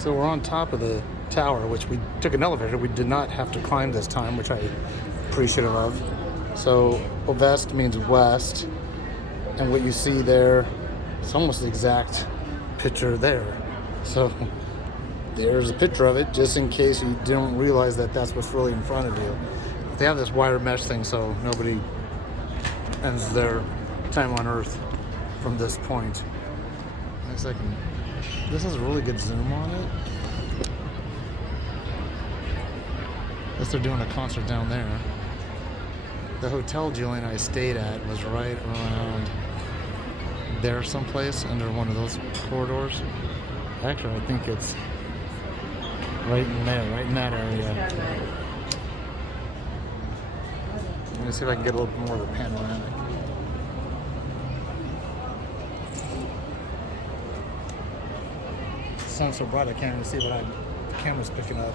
So we're on top of the tower, which we took an elevator. We did not have to climb this time, which I appreciative of. So Ovest means west, and what you see there, it's almost the exact picture there. So there's a picture of it, just in case you don't realize that that's what's really in front of you. They have this wire mesh thing, so nobody ends their time on Earth from this point. Next second. This has a really good zoom on it. Unless they're doing a concert down there. The hotel Julie and I stayed at was right around there someplace, under one of those corridors. Actually, I think it's right in there, right in that area. Let me see if I can get a little more of a panoramic. The sun's so bright I can't even see what the camera's picking up.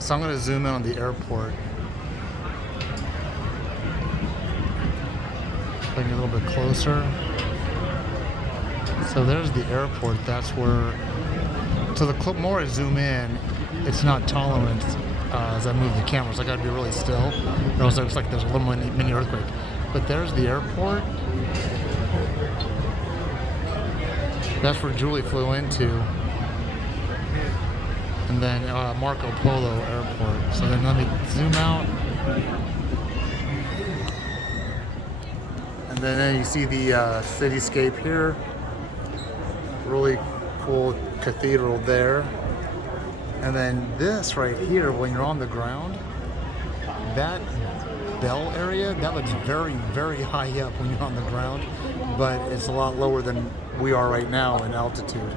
So I'm going to zoom in on the airport. Bring it a little bit closer. So there's the airport. That's where. So the more I zoom in, it's not tolerant as I move the camera. So I got to be really still, or else it looks like there's a little mini earthquake. But there's the airport. That's where Julie flew into. And then Marco Polo Airport. So then let me zoom out. And then you see the cityscape here. Really cool cathedral there. And then this right here, when you're on the ground, that bell area, that looks very, very high up when you're on the ground. But it's a lot lower than we are right now in altitude.